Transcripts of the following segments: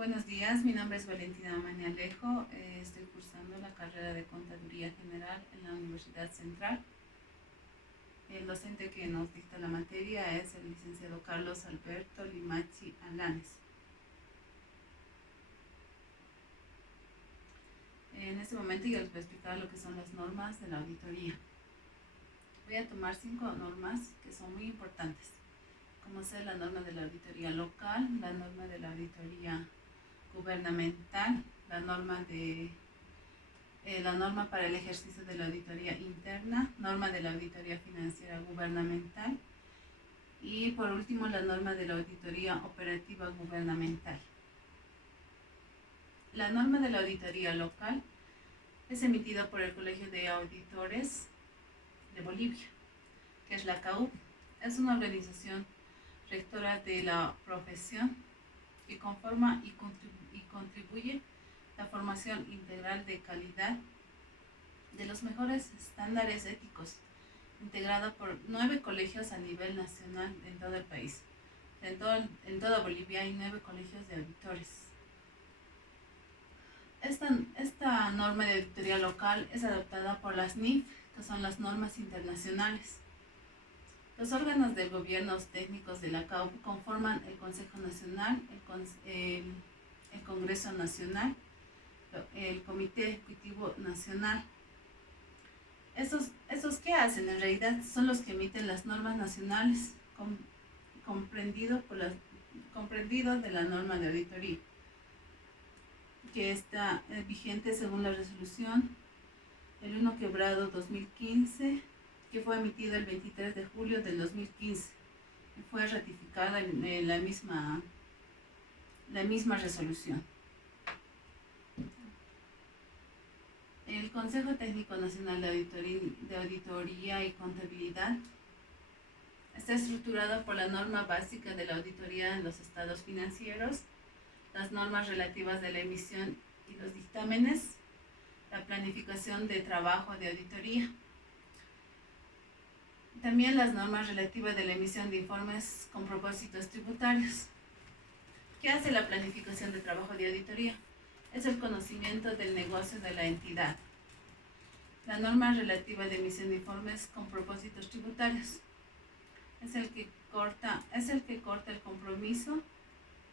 Buenos días, mi nombre es Valentina Manialejo, estoy cursando la carrera de Contaduría General en la Universidad Central. El docente que nos dicta la materia es el licenciado Carlos Alberto Limachi Alanes. En este momento yo les voy a explicar lo que son las normas de la auditoría. Voy a tomar 5 normas que son muy importantes, como ser la norma de la auditoría local, la norma de la auditoría gubernamental, la norma para el ejercicio de la auditoría interna, norma de la auditoría financiera gubernamental y por último la norma de la auditoría operativa gubernamental. La norma de la auditoría local es emitida por el Colegio de Auditores de Bolivia, que es la CAUB. Es una organización rectora de la profesión que conforma y contribuye la formación integral de calidad de los mejores estándares éticos, integrada por 9 colegios a nivel nacional en todo el país. En toda Bolivia hay 9 colegios de auditores. Esta norma de auditoría local es adoptada por las NIF, que son las normas internacionales. Los órganos del gobierno técnicos de la CAUB conforman el Consejo Nacional, el Congreso Nacional, el Comité Ejecutivo Nacional. ¿Estos qué hacen? En realidad son los que emiten las normas nacionales, comprendido de la norma de auditoría, que está vigente según la resolución el 1/2015, que fue emitido el 23 de julio del 2015 y fue ratificada en la misma resolución. El Consejo Técnico Nacional de Auditoría y Contabilidad está estructurado por la norma básica de la auditoría en los estados financieros, las normas relativas de la emisión y los dictámenes, la planificación de trabajo de auditoría. También las normas relativas de la emisión de informes con propósitos tributarios. ¿Qué hace la planificación de trabajo de auditoría? Es el conocimiento del negocio de la entidad. La norma relativa de emisión de informes con propósitos tributarios es el que corta el compromiso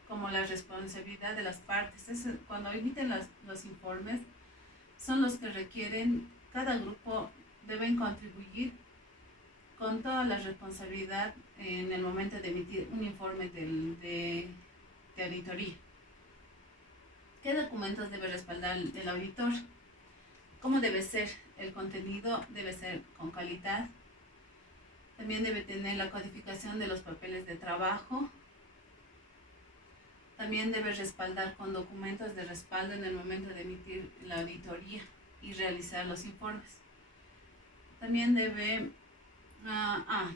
como la responsabilidad de las partes. Cuando emiten los informes, son los que requieren, cada grupo deben contribuir con toda la responsabilidad en el momento de emitir un informe de auditoría. ¿Qué documentos debe respaldar el auditor? ¿Cómo debe ser? El contenido debe ser con calidad. También debe tener la codificación de los papeles de trabajo. También debe respaldar con documentos de respaldo en el momento de emitir la auditoría y realizar los informes. También debe,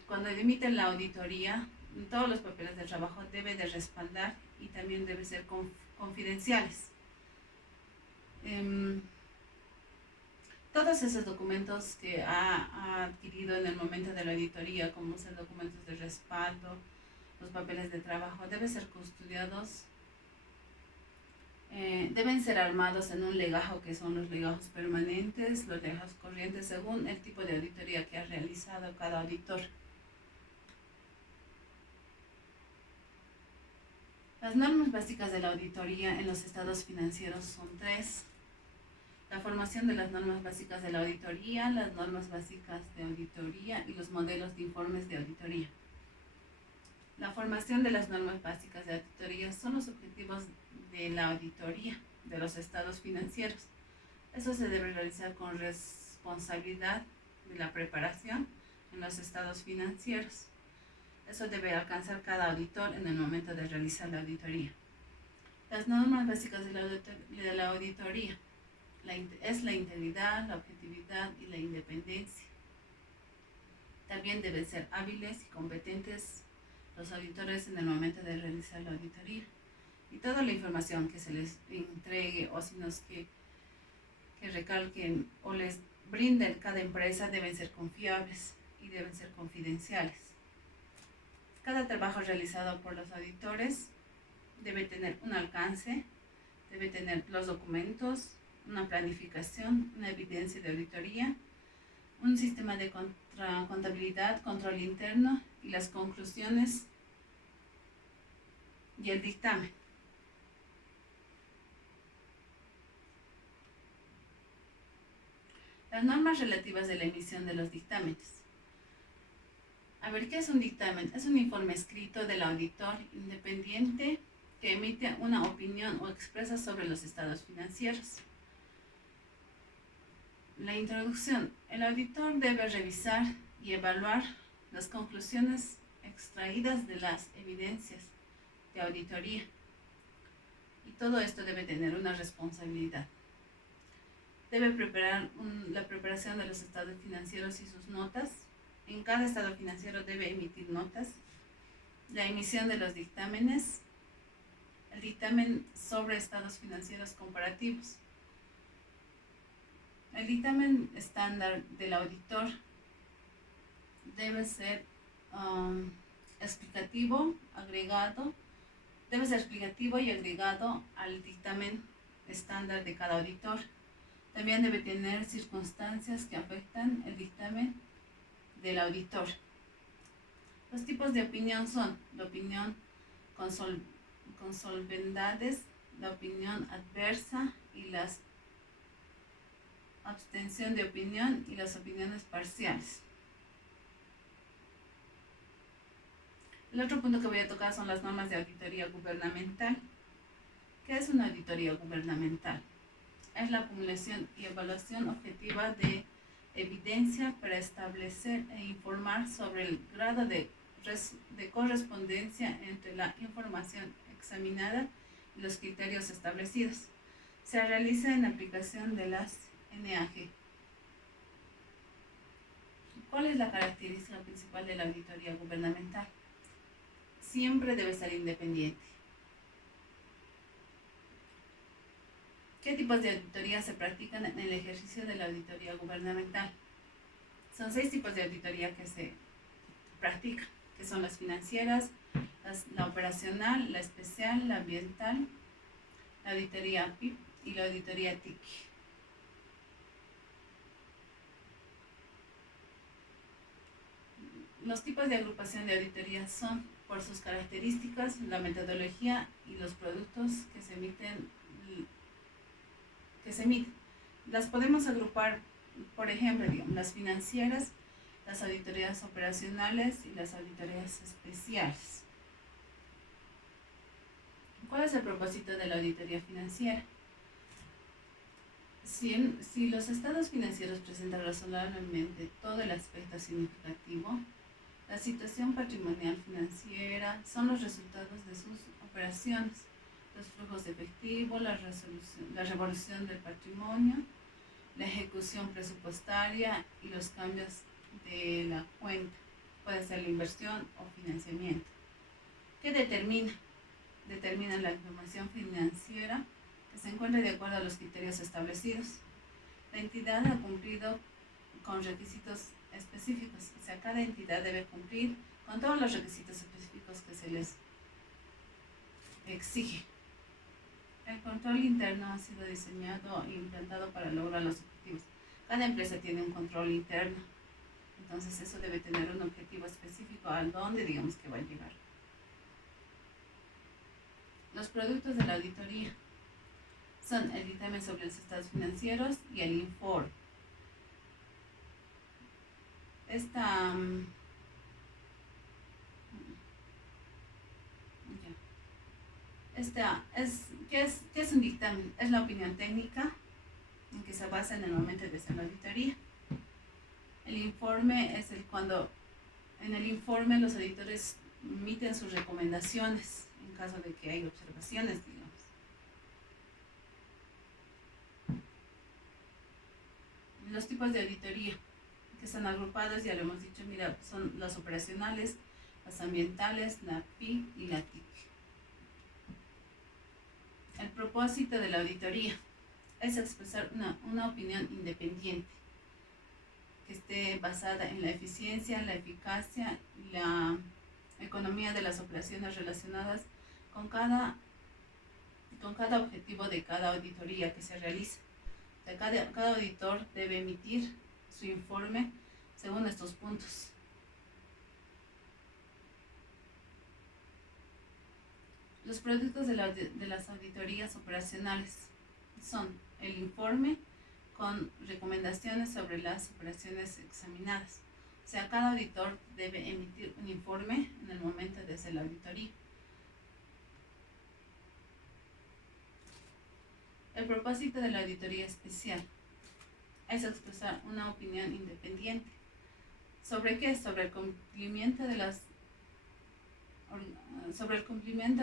cuando emite la auditoría, todos los papeles de trabajo debe de respaldar y también debe ser confidenciales. Todos esos documentos que ha adquirido en el momento de la auditoría, como son documentos de respaldo, los papeles de trabajo, deben ser custodiados, deben ser armados en un legajo, que son los legajos permanentes, los legajos corrientes, según el tipo de auditoría que ha realizado cada auditor. Las normas básicas de la auditoría en los estados financieros son 3. La formación de las normas básicas de la auditoría, las normas básicas de auditoría y los modelos de informes de auditoría. La formación de las normas básicas de auditoría son los objetivos de la auditoría de los estados financieros. Eso se debe realizar con responsabilidad de la preparación en los estados financieros. Eso debe alcanzar cada auditor en el momento de realizar la auditoría. Las normas básicas de la auditoría es la integridad, la objetividad y la independencia. También deben ser hábiles y competentes los auditores en el momento de realizar la auditoría. Y toda la información que se les entregue o que recalquen o les brinden cada empresa deben ser confiables y deben ser confidenciales. Cada trabajo realizado por los auditores debe tener un alcance, Debe tener los documentos, una planificación, una evidencia de auditoría, un sistema de contabilidad, control interno y las conclusiones y el dictamen. Las normas relativas de la emisión de los dictámenes. A ver, ¿qué es un dictamen? Es un informe escrito del auditor independiente que emite una opinión o expresa sobre los estados financieros. La introducción. El auditor debe revisar y evaluar las conclusiones extraídas de las evidencias de auditoría. Y todo esto debe tener una responsabilidad. Debe preparar la preparación de los estados financieros y sus notas. En cada estado financiero debe emitir notas. La emisión de los dictámenes. El dictamen sobre estados financieros comparativos. El dictamen estándar del auditor debe ser explicativo y agregado al dictamen estándar de cada auditor. También debe tener circunstancias que afectan el dictamen del auditor. Los tipos de opinión son la opinión con solventades, la opinión adversa y las abstención de opinión y las opiniones parciales. El otro punto que voy a tocar son las normas de auditoría gubernamental. ¿Qué es una auditoría gubernamental? Es la acumulación y evaluación objetiva de evidencia para establecer e informar sobre el grado de correspondencia entre la información examinada y los criterios establecidos. Se realiza en aplicación de las NAG. ¿Cuál es la característica principal de la auditoría gubernamental? Siempre debe ser independiente. ¿Qué tipos de auditoría se practican en el ejercicio de la auditoría gubernamental? Son 6 tipos de auditoría que se practican, que son las financieras, la operacional, la especial, la ambiental, la auditoría API y la auditoría TIC. Los tipos de agrupación de auditoría son, por sus características, la metodología y los productos que se emiten. Las podemos agrupar, por ejemplo, las financieras, las auditorías operacionales y las auditorías especiales. ¿Cuál es el propósito de la auditoría financiera? Si los estados financieros presentan razonablemente todo el aspecto significativo, la situación patrimonial financiera son los resultados de sus operaciones, los flujos de efectivo, la revolución del patrimonio, la ejecución presupuestaria y los cambios de la cuenta. Puede ser la inversión o financiamiento. ¿Qué determina? Determina la información financiera que se encuentre de acuerdo a los criterios establecidos. La entidad ha cumplido con requisitos específicos, o sea, cada entidad debe cumplir con todos los requisitos específicos que se les exige. El control interno ha sido diseñado e implantado para lograr los objetivos. Cada empresa tiene un control interno, entonces eso debe tener un objetivo específico a dónde digamos que va a llegar. Los productos de la auditoría son el dictamen sobre los estados financieros y el informe. ¿Qué es un dictamen? Es la opinión técnica en que se basa en el momento de hacer la auditoría. El informe es cuando en el informe los auditores emiten sus recomendaciones en caso de que haya observaciones, digamos. Los tipos de auditoría que están agrupados, ya lo hemos dicho, mira, son las operacionales, las ambientales, la PI y la TIC. El propósito de la auditoría es expresar una opinión independiente que esté basada en la eficiencia, la eficacia y la economía de las operaciones relacionadas con cada con cada objetivo de cada auditoría que se realiza. Cada auditor debe emitir su informe según estos puntos. Los productos de las auditorías operacionales son el informe con recomendaciones sobre las operaciones examinadas. O sea, cada auditor debe emitir un informe en el momento de hacer la auditoría. El propósito de la auditoría especial es expresar una opinión independiente. ¿Sobre qué? Sobre el cumplimiento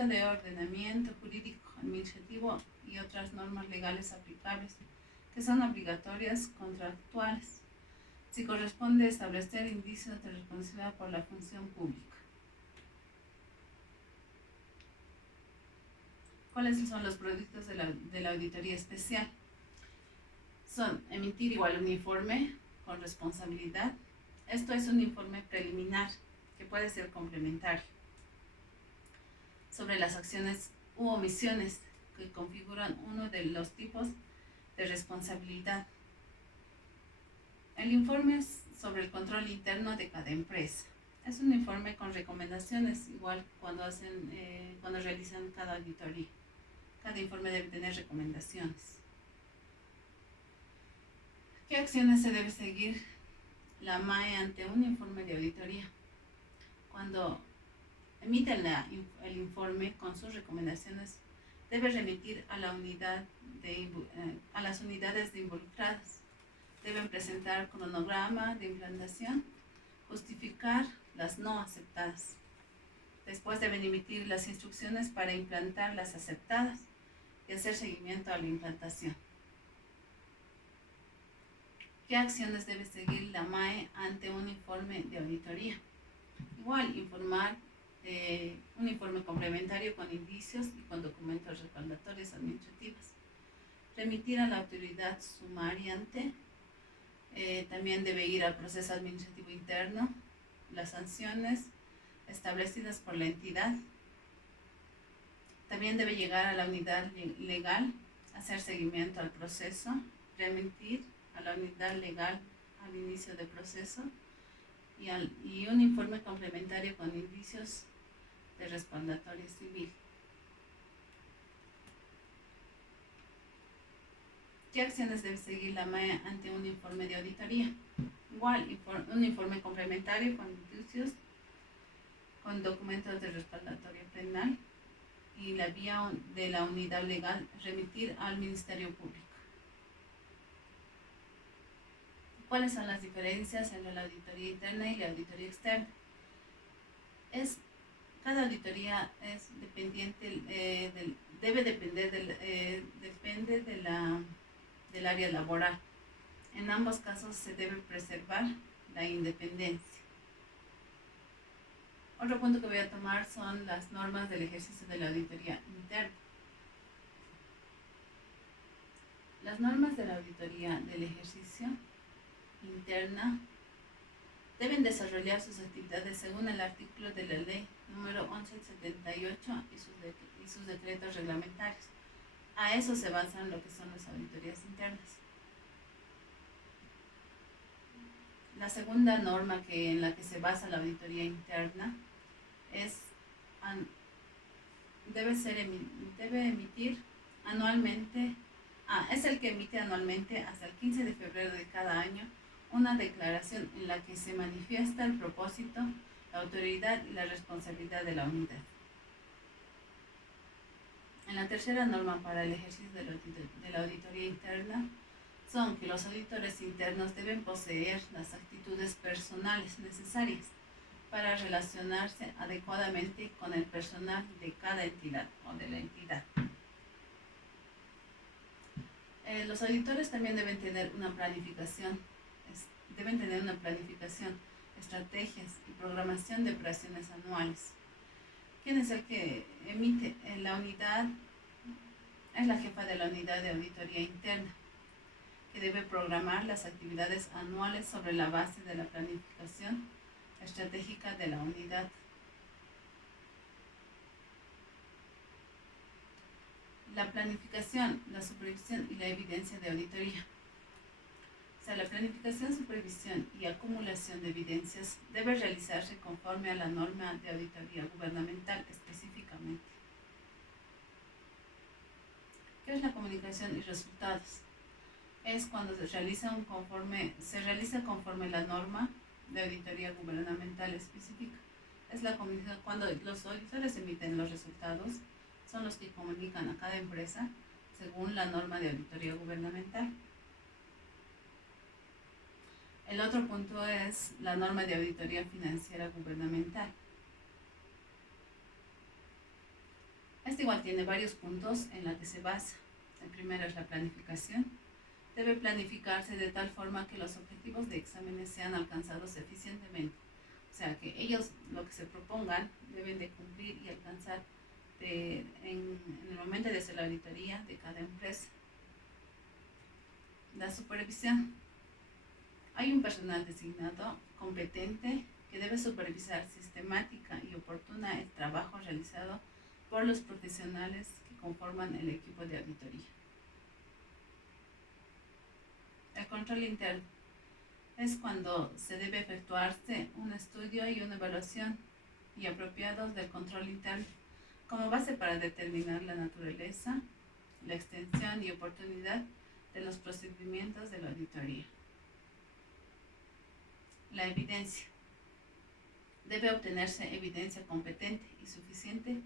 de ordenamiento jurídico, administrativo y otras normas legales aplicables que son obligatorias contractuales, si corresponde establecer indicios de responsabilidad por la función pública. ¿Cuáles son los productos de la auditoría especial? Son emitir igual un informe con responsabilidad. Esto es un informe preliminar que puede ser complementario sobre las acciones u omisiones que configuran uno de los tipos de responsabilidad. El informe es sobre el control interno de cada empresa. Es un informe con recomendaciones, igual cuando realizan cada auditoría. Cada informe debe tener recomendaciones. ¿Qué acciones se debe seguir la MAE ante un informe de auditoría? Cuando emiten el informe con sus recomendaciones, debe remitir a las unidades involucradas. Deben presentar cronograma de implantación, justificar las no aceptadas. Después deben emitir las instrucciones para implantar las aceptadas y hacer seguimiento a la implantación. ¿Qué acciones debe seguir la MAE ante un informe de auditoría? Igual, un informe complementario con indicios y con documentos respaldatorios administrativos. Remitir a la autoridad sumariante. También debe ir al proceso administrativo interno, las sanciones establecidas por la entidad. También debe llegar a la unidad legal, hacer seguimiento al proceso, remitir a la unidad legal al inicio del proceso y un informe complementario con indicios de respaldatorio civil. ¿Qué acciones debe seguir la MAE ante un informe de auditoría? Igual, un informe complementario con indicios, con documentos de respaldatorio penal y la vía de la unidad legal remitir al Ministerio Público. ¿Cuáles son las diferencias entre la auditoría interna y la auditoría externa? Cada auditoría es dependiente, depende del área laboral. En ambos casos se debe preservar la independencia. Otro punto que voy a tomar son las normas del ejercicio de la auditoría interna. Las normas de la auditoría del ejercicio interna deben desarrollar sus actividades según el artículo de la ley número 1178 y sus decretos reglamentarios. A eso se basan lo que son las auditorías internas. La segunda norma en la que se basa la auditoría interna es el que emite anualmente hasta el 15 de febrero de cada año una declaración en la que se manifiesta el propósito, la autoridad y la responsabilidad de la unidad. En la tercera norma para el ejercicio de la auditoría interna son que los auditores internos deben poseer las actitudes personales necesarias para relacionarse adecuadamente con el personal de cada entidad o de la entidad. Los auditores también deben tener una planificación, estrategias y programación de operaciones anuales. ¿Quién es el que emite? La unidad es la jefa de la unidad de auditoría interna, que debe programar las actividades anuales sobre la base de la planificación estratégica de la unidad. La planificación, la supervisión y la evidencia de auditoría. O sea, la planificación, supervisión y acumulación de evidencias debe realizarse conforme a la norma de auditoría gubernamental específicamente. ¿Qué es la comunicación y resultados? Es cuando se realiza conforme la norma de auditoría gubernamental específica. Es la comunicación cuando los auditores emiten los resultados, son los que comunican a cada empresa según la norma de auditoría gubernamental. El otro punto es la norma de auditoría financiera gubernamental. Este igual tiene varios puntos en la que se basa. El primero es la planificación. Debe planificarse de tal forma que los objetivos de exámenes sean alcanzados eficientemente. O sea, que ellos lo que se propongan deben de cumplir y alcanzar en el momento de hacer la auditoría de cada empresa. La supervisión. Hay un personal designado competente que debe supervisar sistemática y oportuna el trabajo realizado por los profesionales que conforman el equipo de auditoría. El control interno es cuando se debe efectuarse un estudio y una evaluación y apropiados del control interno como base para determinar la naturaleza, la extensión y oportunidad de los procedimientos de la auditoría. La evidencia. Debe obtenerse evidencia competente y suficiente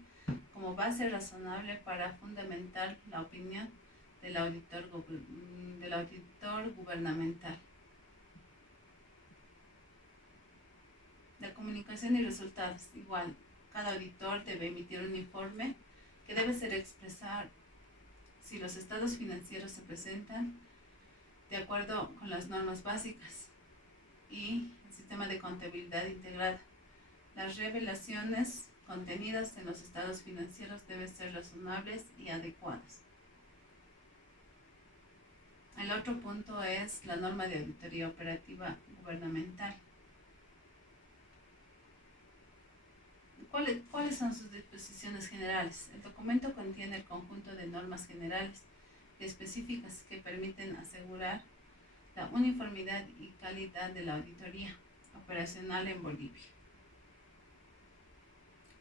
como base razonable para fundamentar la opinión del auditor gubernamental. La comunicación y resultados. Igual, cada auditor debe emitir un informe que debe ser expresar si los estados financieros se presentan de acuerdo con las normas básicas y el sistema de contabilidad integrada. Las revelaciones contenidas en los estados financieros deben ser razonables y adecuadas. El otro punto es la norma de auditoría operativa gubernamental. ¿Cuáles son sus disposiciones generales? El documento contiene el conjunto de normas generales y específicas que permiten asegurar la uniformidad y calidad de la auditoría operacional en Bolivia.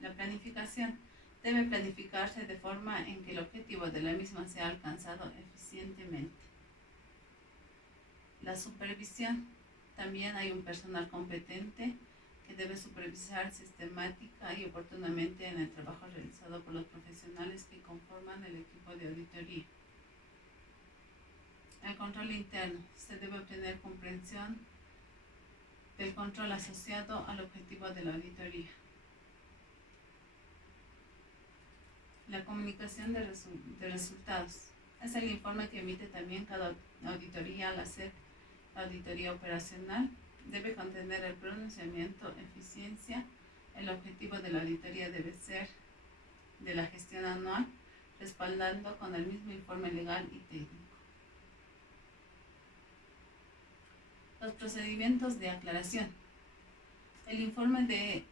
La planificación debe planificarse de forma en que el objetivo de la misma sea alcanzado eficientemente. La supervisión. También hay un personal competente que debe supervisar sistemática y oportunamente en el trabajo realizado por los profesionales que conforman el equipo de auditoría. El control interno. Se debe obtener comprensión del control asociado al objetivo de la auditoría. La comunicación de resultados. Es el informe que emite también cada auditoría al hacer la auditoría operacional. Debe contener el pronunciamiento, eficiencia. El objetivo de la auditoría debe ser de la gestión anual, respaldando con el mismo informe legal y técnico. Los procedimientos de aclaración. El informe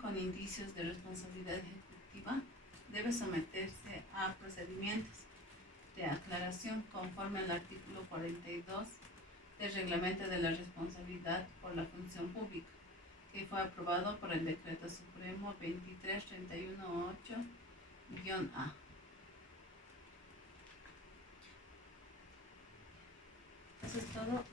con indicios de responsabilidad ejecutiva debe someterse a procedimientos de aclaración conforme al artículo 42 del Reglamento de la Responsabilidad por la Función Pública, que fue aprobado por el Decreto Supremo 23318-A. Eso es todo.